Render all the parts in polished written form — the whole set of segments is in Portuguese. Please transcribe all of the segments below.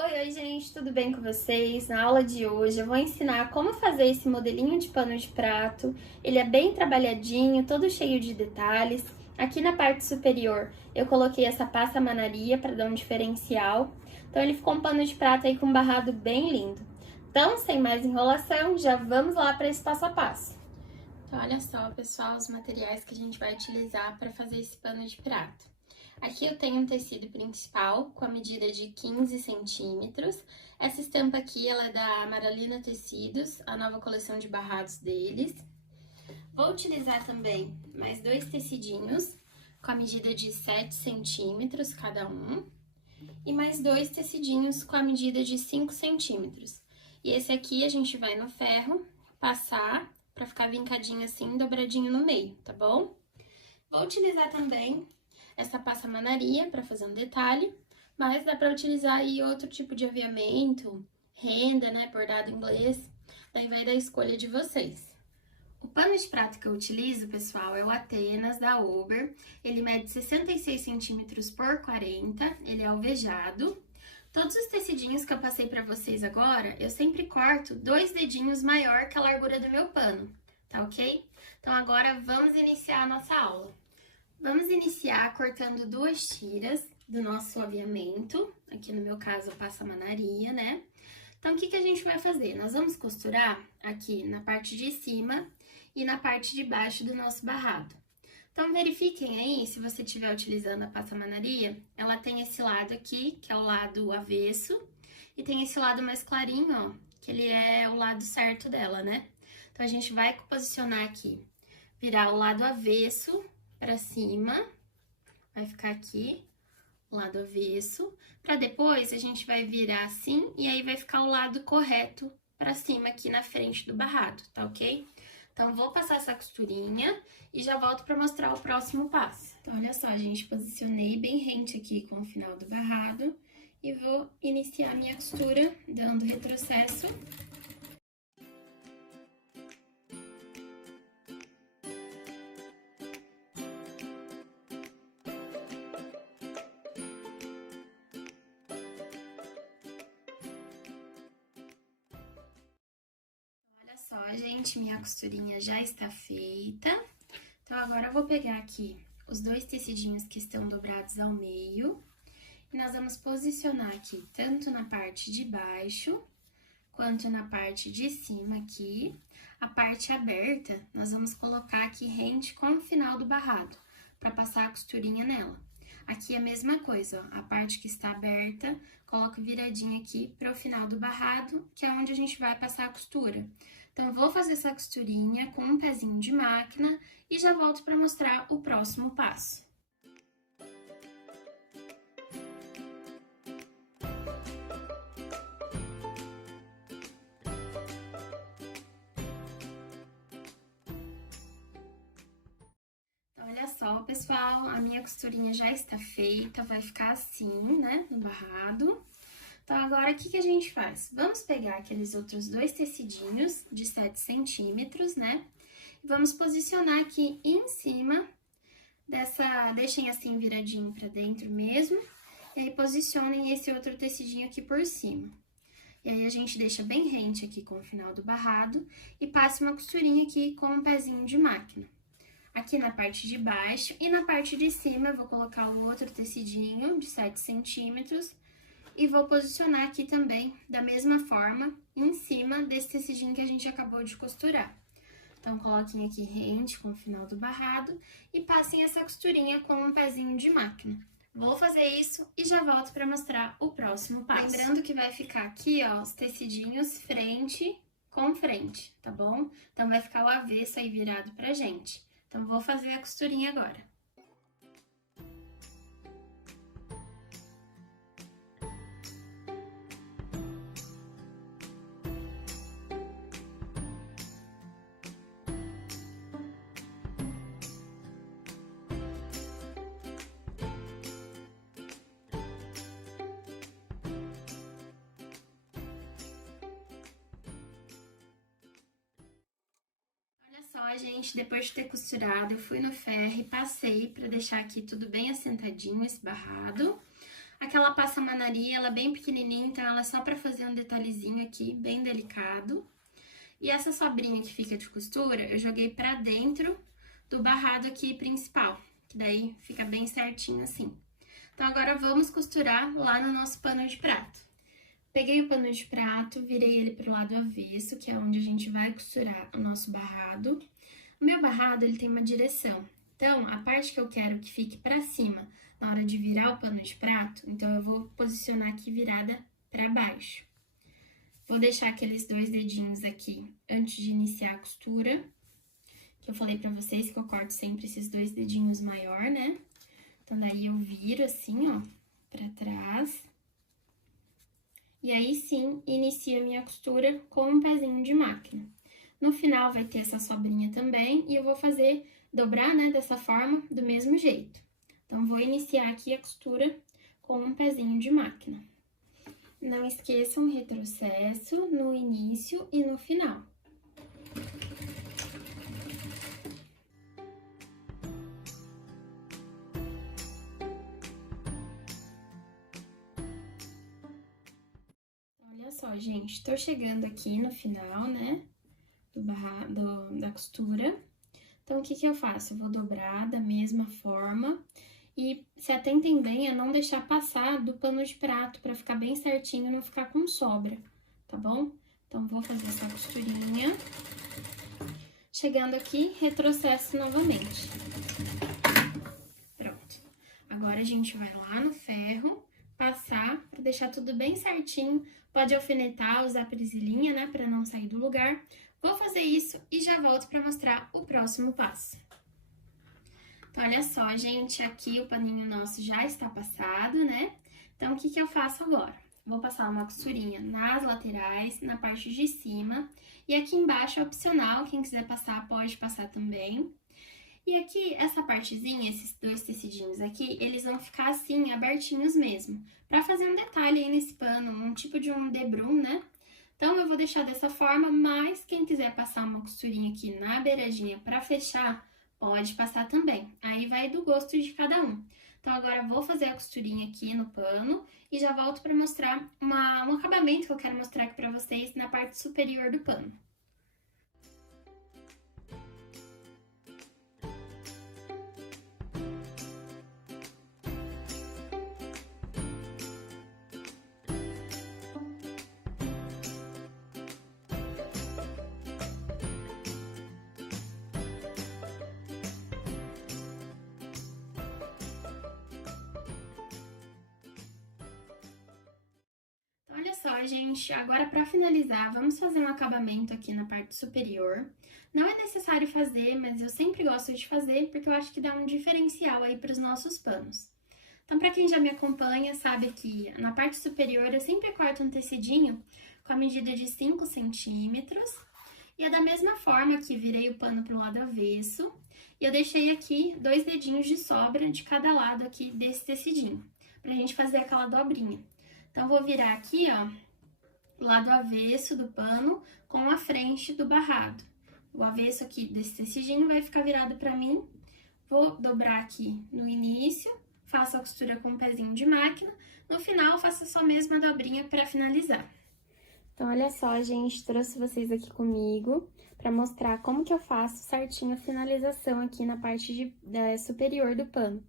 Oi, gente, tudo bem com vocês? Na aula de hoje eu vou ensinar como fazer esse modelinho de pano de prato. Ele é bem trabalhadinho, todo cheio de detalhes. Aqui na parte superior eu coloquei essa passamanaria para dar um diferencial. Então ele ficou um pano de prato aí com um barrado bem lindo. Então, sem mais enrolação, já vamos lá para esse passo a passo. Então, olha só, pessoal, os materiais que a gente vai utilizar para fazer esse pano de prato. Aqui eu tenho um tecido principal com a medida de 15 centímetros. Essa estampa aqui, ela é da Amaralina Tecidos, a nova coleção de barrados deles. Vou utilizar também mais dois tecidinhos com a medida de 7 centímetros cada um. E mais dois tecidinhos com a medida de 5 centímetros. E esse aqui a gente vai no ferro passar para ficar vincadinho assim, dobradinho no meio, tá bom? Vou utilizar também essa passamanaria para fazer um detalhe, mas dá para utilizar aí outro tipo de aviamento, renda, né, bordado inglês, daí vai da escolha de vocês. O pano de prato que eu utilizo, pessoal, é o Atenas da Ober. Ele mede 66 centímetros por 40, ele é alvejado. Todos os tecidinhos que eu passei para vocês agora, eu sempre corto 2 dedinhos maior que a largura do meu pano, tá ok? Então agora vamos iniciar a nossa aula. Vamos iniciar cortando 2 tiras do nosso aviamento, aqui no meu caso eu passo a passamanaria, né? Então, o que a gente vai fazer? Nós vamos costurar aqui na parte de cima e na parte de baixo do nosso barrado. Então, verifiquem aí, se você estiver utilizando a passamanaria, ela tem esse lado aqui, que é o lado avesso, e tem esse lado mais clarinho, ó, que ele é o lado certo dela, né? Então, a gente vai posicionar aqui, virar o lado avesso para cima, vai ficar aqui, lado avesso, para depois a gente vai virar assim e aí vai ficar o lado correto para cima aqui na frente do barrado, tá ok? Então, vou passar essa costurinha e já volto para mostrar o próximo passo. Então, olha só, gente, posicionei bem rente aqui com o final do barrado e vou iniciar minha costura dando retrocesso. Só, gente, minha costurinha já está feita. Então, agora eu vou pegar aqui os 2 tecidinhos que estão dobrados ao meio. E nós vamos posicionar aqui, tanto na parte de baixo, quanto na parte de cima aqui. A parte aberta, nós vamos colocar aqui rente com o final do barrado, para passar a costurinha nela. Aqui é a mesma coisa, ó, a parte que está aberta, coloco viradinha aqui para o final do barrado, que é onde a gente vai passar a costura. Então, vou fazer essa costurinha com um pezinho de máquina e já volto para mostrar o próximo passo. Olha só, pessoal, a minha costurinha já está feita, vai ficar assim, né, no barrado. Então, agora, o que a gente faz? Vamos pegar aqueles outros 2 tecidinhos de 7 centímetros, né? E vamos posicionar aqui em cima dessa... Deixem assim viradinho pra dentro mesmo. E aí, posicionem esse outro tecidinho aqui por cima. E aí, a gente deixa bem rente aqui com o final do barrado e passa uma costurinha aqui com um pezinho de máquina. Aqui na parte de baixo e na parte de cima, eu vou colocar o outro tecidinho de 7 centímetros e vou posicionar aqui também, da mesma forma, em cima desse tecidinho que a gente acabou de costurar. Então, coloquem aqui rente com o final do barrado e passem essa costurinha com um pezinho de máquina. Vou fazer isso e já volto para mostrar o próximo passo. Lembrando que vai ficar aqui, ó, os tecidinhos frente com frente, tá bom? Então, vai ficar o avesso aí virado pra gente. Então, vou fazer a costurinha agora. Só, gente, depois de ter costurado, eu fui no ferro e passei pra deixar aqui tudo bem assentadinho, esbarrado. Aquela passamanaria, ela é bem pequenininha, então ela é só pra fazer um detalhezinho aqui, bem delicado. E essa sobrinha que fica de costura, eu joguei pra dentro do barrado aqui principal, que daí fica bem certinho assim. Então, agora vamos costurar lá no nosso pano de prato. Peguei o pano de prato, virei ele pro lado avesso, que é onde a gente vai costurar o nosso barrado. O meu barrado, ele tem uma direção. Então, a parte que eu quero que fique pra cima na hora de virar o pano de prato, então eu vou posicionar aqui virada pra baixo. Vou deixar aqueles 2 dedinhos aqui antes de iniciar a costura, que eu falei pra vocês que eu corto sempre esses 2 dedinhos maior, né? Então, daí eu viro assim, ó, pra trás. E aí, sim, inicio a minha costura com um pezinho de máquina. No final, vai ter essa sobrinha também, e eu vou fazer, dobrar, né, dessa forma, do mesmo jeito. Então, vou iniciar aqui a costura com um pezinho de máquina. Não esqueçam o retrocesso no início e no final. Olha só, gente, tô chegando aqui no final, né, da costura. Então, o que que eu faço? Eu vou dobrar da mesma forma e se atentem bem a não deixar passar do pano de prato para ficar bem certinho e não ficar com sobra, tá bom? Então, vou fazer essa costurinha. Chegando aqui, retrocesso novamente. Pronto. Agora, a gente vai lá no ferro, passar para deixar tudo bem certinho. Pode alfinetar, usar presilhinha, né, para não sair do lugar. Vou fazer isso e já volto para mostrar o próximo passo. Então, olha só, gente, aqui o paninho nosso já está passado, né? Então, o que que eu faço agora? Vou passar uma costurinha nas laterais, na parte de cima, e aqui embaixo é opcional, quem quiser passar pode passar também. E aqui, essa partezinha, esses 2 tecidinhos aqui, eles vão ficar assim, abertinhos mesmo, pra fazer um detalhe aí nesse pano, um tipo de um debrum, né? Então, eu vou deixar dessa forma, mas quem quiser passar uma costurinha aqui na beiradinha pra fechar, pode passar também. Aí vai do gosto de cada um. Então, agora eu vou fazer a costurinha aqui no pano e já volto pra mostrar um acabamento que eu quero mostrar aqui pra vocês na parte superior do pano. Olha só, gente, agora para finalizar, vamos fazer um acabamento aqui na parte superior. Não é necessário fazer, mas eu sempre gosto de fazer porque eu acho que dá um diferencial aí para os nossos panos. Então, para quem já me acompanha, sabe que na parte superior eu sempre corto um tecidinho com a medida de 5 centímetros. E é da mesma forma que virei o pano pro lado avesso. E eu deixei aqui 2 dedinhos de sobra de cada lado aqui desse tecidinho, pra gente fazer aquela dobrinha. Então, vou virar aqui, ó, lado avesso do pano com a frente do barrado. O avesso aqui desse tecidinho vai ficar virado pra mim. Vou dobrar aqui no início, faço a costura com um pezinho de máquina. No final, faço só mesmo a dobrinha pra finalizar. Então, olha só, gente, trouxe vocês aqui comigo pra mostrar como que eu faço certinho a finalização aqui na parte superior do pano.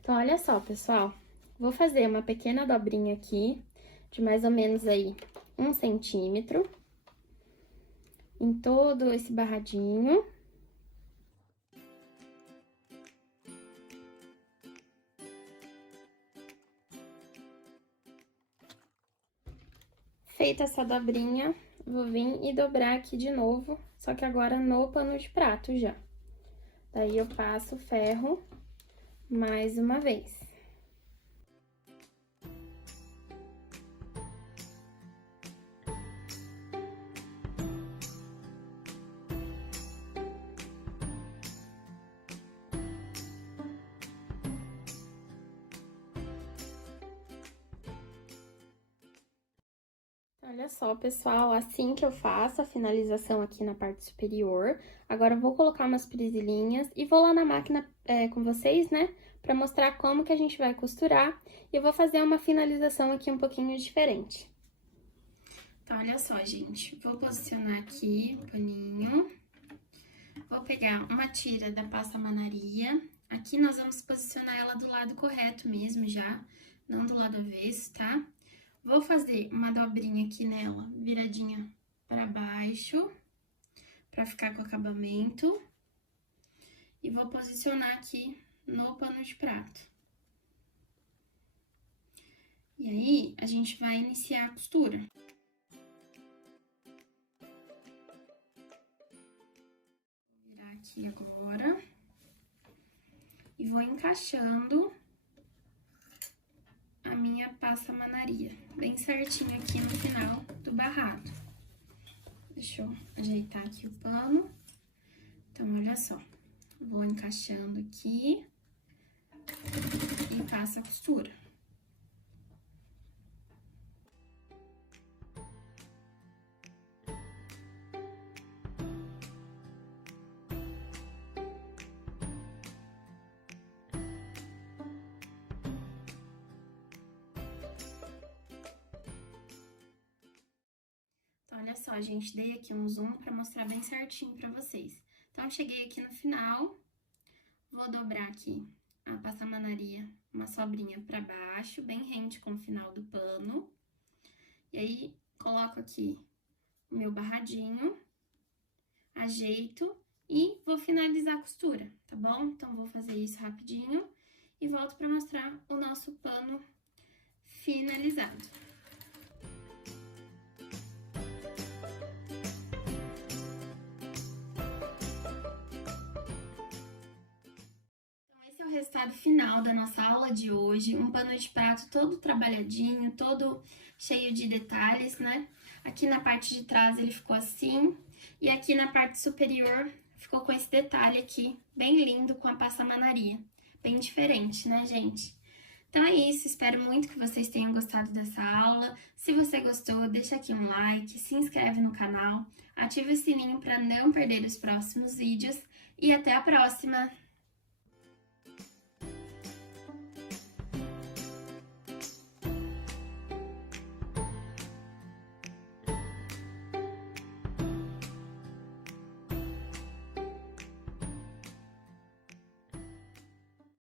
Então, olha só, pessoal. Vou fazer uma pequena dobrinha aqui, de mais ou menos aí 1 centímetro, em todo esse barradinho. Feita essa dobrinha, vou vir e dobrar aqui de novo, só que agora no pano de prato já. Daí, eu passo o ferro mais uma vez. Olha só, pessoal, assim que eu faço a finalização aqui na parte superior, agora eu vou colocar umas presilhinhas e vou lá na máquina com vocês, né, pra mostrar como que a gente vai costurar e eu vou fazer uma finalização aqui um pouquinho diferente. Então, olha só, gente, vou posicionar aqui o paninho, vou pegar uma tira da passamanaria, aqui nós vamos posicionar ela do lado correto mesmo já, não do lado avesso, tá? Vou fazer uma dobrinha aqui nela, viradinha para baixo, para ficar com acabamento. E vou posicionar aqui no pano de prato. E aí, a gente vai iniciar a costura. Vou virar aqui agora. E vou encaixando a minha passamanaria, bem certinho aqui no final do barrado. Deixa eu ajeitar aqui o pano. Então, olha só, vou encaixando aqui e passo a costura. Então, olha só, gente, dei aqui um zoom pra mostrar bem certinho pra vocês. Então, cheguei aqui no final, vou dobrar aqui a passamanaria, uma sobrinha pra baixo, bem rente com o final do pano. E aí, coloco aqui o meu barradinho, ajeito e vou finalizar a costura, tá bom? Então, vou fazer isso rapidinho e volto pra mostrar o nosso pano finalizado. Esse é o resultado final da nossa aula de hoje, um pano de prato todo trabalhadinho, todo cheio de detalhes, né? Aqui na parte de trás ele ficou assim, e aqui na parte superior ficou com esse detalhe aqui, bem lindo, com a passamanaria. Bem diferente, né, gente? Então é isso, espero muito que vocês tenham gostado dessa aula. Se você gostou, deixa aqui um like, se inscreve no canal, ative o sininho para não perder os próximos vídeos e até a próxima!